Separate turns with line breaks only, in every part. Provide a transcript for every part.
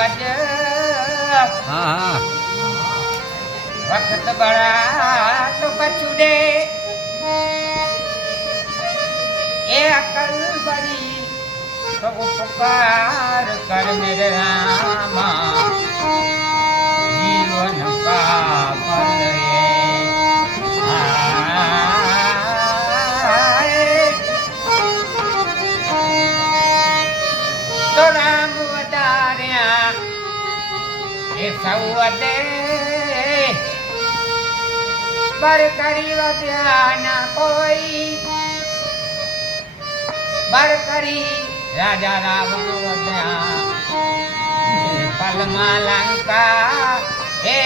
વજ
હા
વખત બળા તો કછુડે એ અકલ બળી તો ઉપકાર કર મેરે રામા. બર કરી વધ્યા કોઈ બર કરી રાજા રાવણ વધ્યા. પલમાં લંકા એ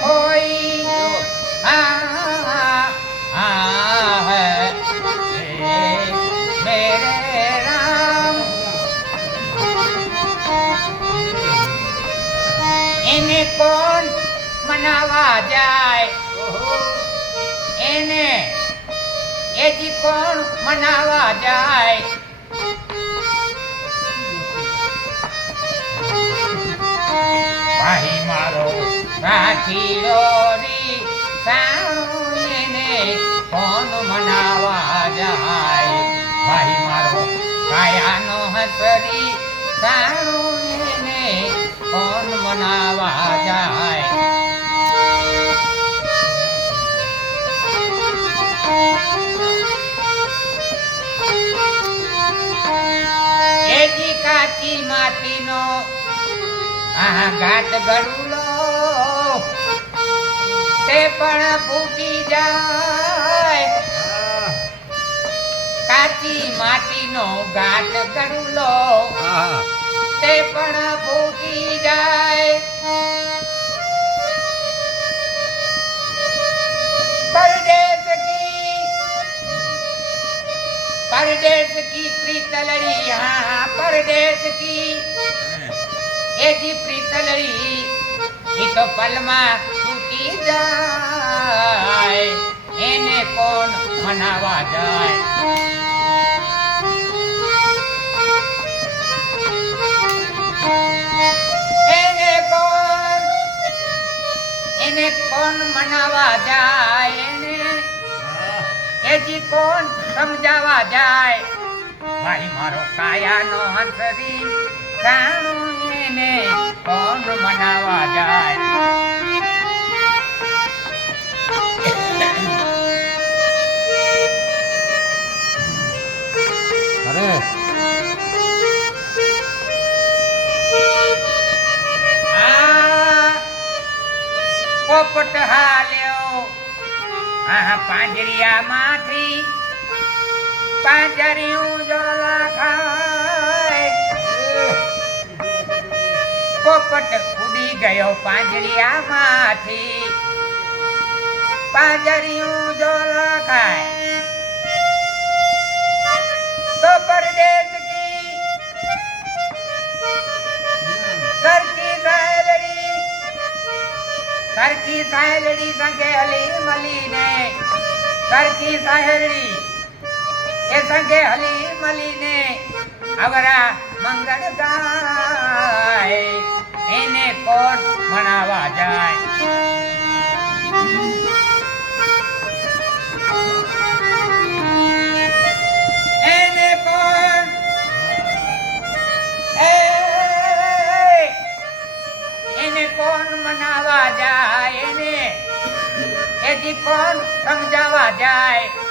કોઈ આ આ મેરે રામ. એને કોણ મનાવા જાય? એને એથી કોણ મનાવા જાય? ભાઈ મારો સાચીલો રી સાણું એને કોણ મનાવા જાય? ભાઈ મારો કાયાનો હસરી સાણું એને કોણ મનાવા જાય? કાચી માટીનો આ ઘાટ ગળુલો. તે પણ ફૂટી જાય. કાચી માટીનો ઘાટ ગળુલો. તે પણ ફૂટી જાય. પરદેશ की प्रीतलड़ी हाँ परदेश की એ જી પ્રીતલડી એ તો પલમાં તૂટી જાય. એને કોણ મનાવા જાય? એને કોણ? એને કોણ મનાવા જાય? એને એજી કોણ સમજાવા જાય? ભાઈ મારો કાયાનો હંસરી કાણું એને કોણ મનાવા જાય? પાંજરિયું જોલા ખાય. પોપટ ઉડી ગયો પાંજરિયામાંથી પાંજરિયું જોલા ખાય. તો પરદેશ કી સરખી સાયલડી સરખી સાયલડી સંગે અલી મલી ને સરખી સાયલડી એ સંગે હલી મલીને અવરા મંગળ ગાય, એને કોણ ભણાવા જાય? એને કોણ? એને કોણ મનાવા જાય? એને એથી કોણ સમજાવા જાય?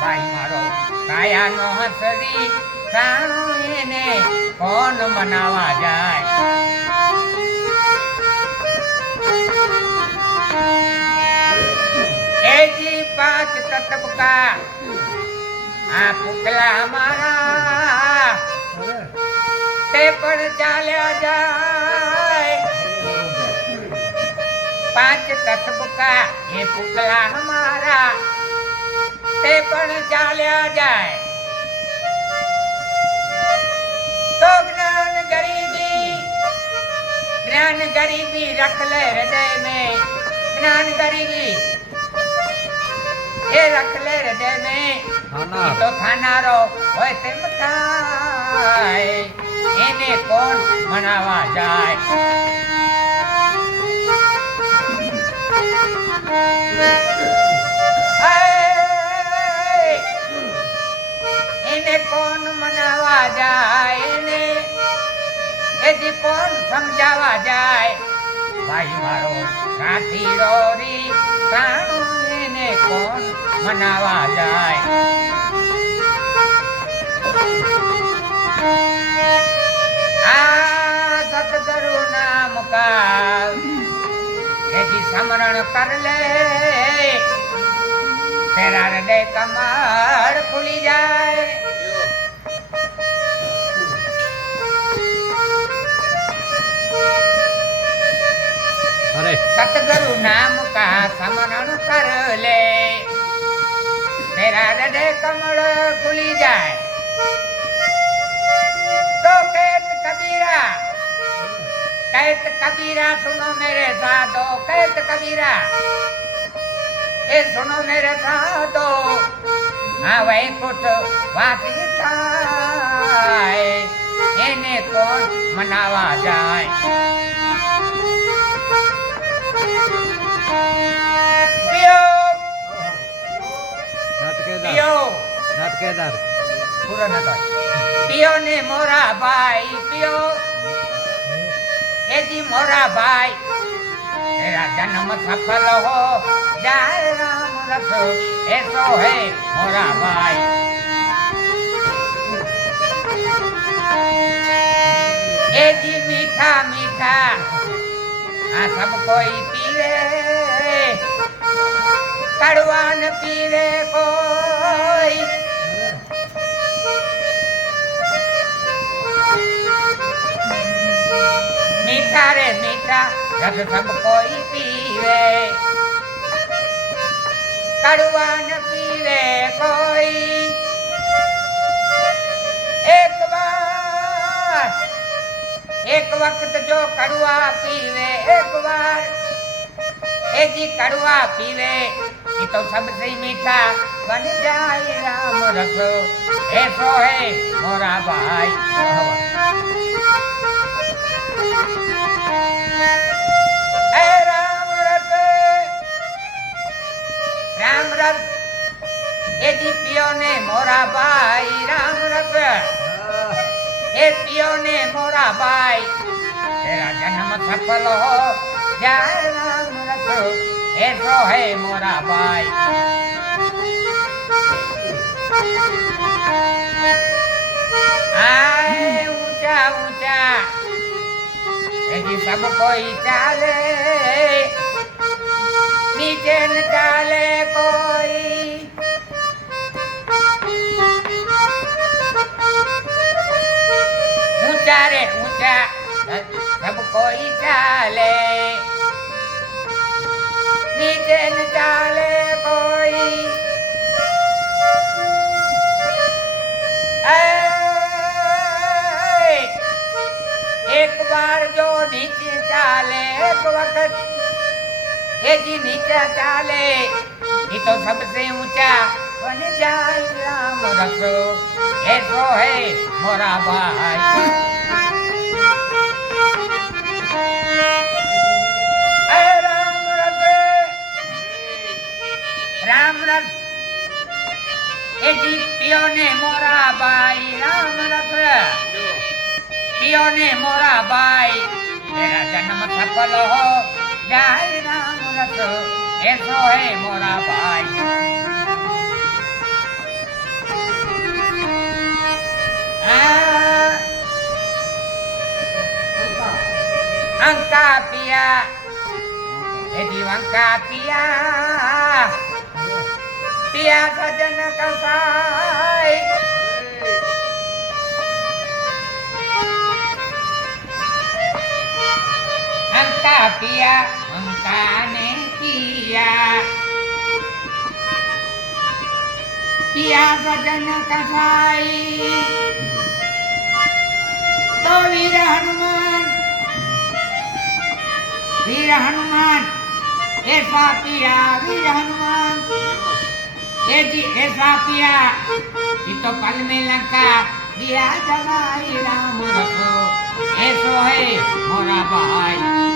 ભાઈ મારો કાયાનો હસરી સાણું કોણ મનાવા જાય? એજી પાંચ તતબકા આ પુતલા મારા, તે પણ ચાલ્યા જાય. પાંચ તતબકા એ પુતલા હમારા તે પણ ચાલ્યા જાય. તો જ્ઞાન ગરીબી જ્ઞાન ગરીબી રખ લે હૃદય મે જ્ઞાન ગરીબી એ રખ લે હૃદય
મે
તો ખાનારો હોય તેમ થાય. એને કોણ મનાવા જાય? એને કોણ મનાવા જાય એને એથી કોણ સમજાવા જાય? ભાઈ, મારો સાથી રોરી એને કોણ મનાવા જાય? નામ કા? એથી સમરણ કર લે. તેરા હૃદય કમળ ખુલી જાય. સતગુરુ નામ કા સમરણ કર લે. તેરા હૃદય કમળ ખુલી જાય. તો કેત કબીરા? કેત કબીરા સુનો મેરે સાધો કેત કબીરા? એ સુનો મેરે સાધો આ વૈકુંઠ વાપી થાય. એને કોણ મનાવા જાય? પિયો. ને મોરા ભાઈ પિયો. એજી મોરા ભાઈ. તેરા જન્મ સફળ હો. જાય રામ રસ એસો હે મોરા ભાઈ એજી મીઠા મીઠા આ સબ કોઈ પીવે કડવા ન પીવે કોઈ મીઠા રે મીઠા રસ સબ કોઈ પીવે. કડવાન પીવે કોઈ. એક વાર, એક વખત જો કડવા પીવે, એક વાર, એ જી કડવા પીવે, એ તો સબસે મીઠા બન જાય રામ રસો. એ સોહે મોરા ભાઈ. রামরাজ এ জি পিয়নে মোরা ভাই রামরাজ এ পিয়নে মোরা ভাই তেরা জন্ম সফল হো জয় রামরাজ এ রহে মোরা ভাই। আয় উঁচা উঁচা। এটি সব কই চালে નીચે ચાલે કોઈ. ઊંચા રે, ઊંચા. સબ કોઈ ચાલે. નીચે ન ચાલે કોઈ. એક વાર જો નીચે ચાલે એક વખત એ જી નીચા ચાલે. એ તો સબસે ઊંચા. બન જાય રામ રખો એ તો હે મોરા ભાઈ. રામ રથ એ. જી પિયોને મોરા ભાઈ. રામ રથ. પિયોને મોરા ભાઈ. મેરા જન્મ સફળ હો. જાય રામ રસ એસો હે મોરા ભાઈ. અંકા પિયા એ જીવ અંકા પિયા પિયા સજન કસાય. का पिया उनका ने किया पिया सजन कसाई तो वीर हनुमान वीर हनुमान ऐसा पिया वीर हनुमान ये जी ऐसा पिया ये तो पल में लंका दिया जवाई राम रखो ऐसो है मोरा भाई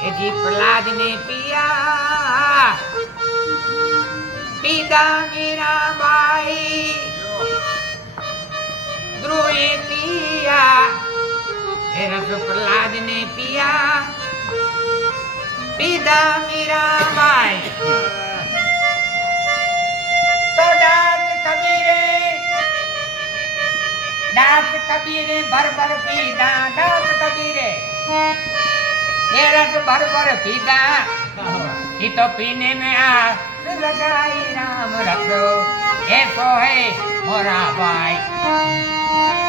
એજી પ્રહલાદ ને પિયા. પીદા મીરાબાઈ. ધ્રુવે પિયા. એ રસ પ્રહલાદ ને પિયા. પિતા મીરાબાઈ. તો ડાક કબીરે. ડાક કબીરે ભર ભર પીધા ડાક કબીરે. तेरा तो बार बार पीता ही तो पीने में आ लगाई राम रखो ऐसो है मोरा भाई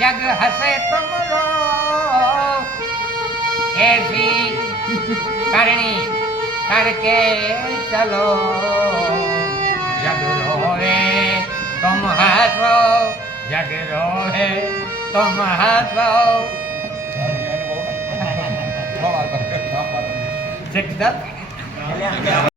जग हंसे तुम रो ऐसी करनी करके चलो जग रोए तुम हंसो जग रोए तुम हंसो शिक्षक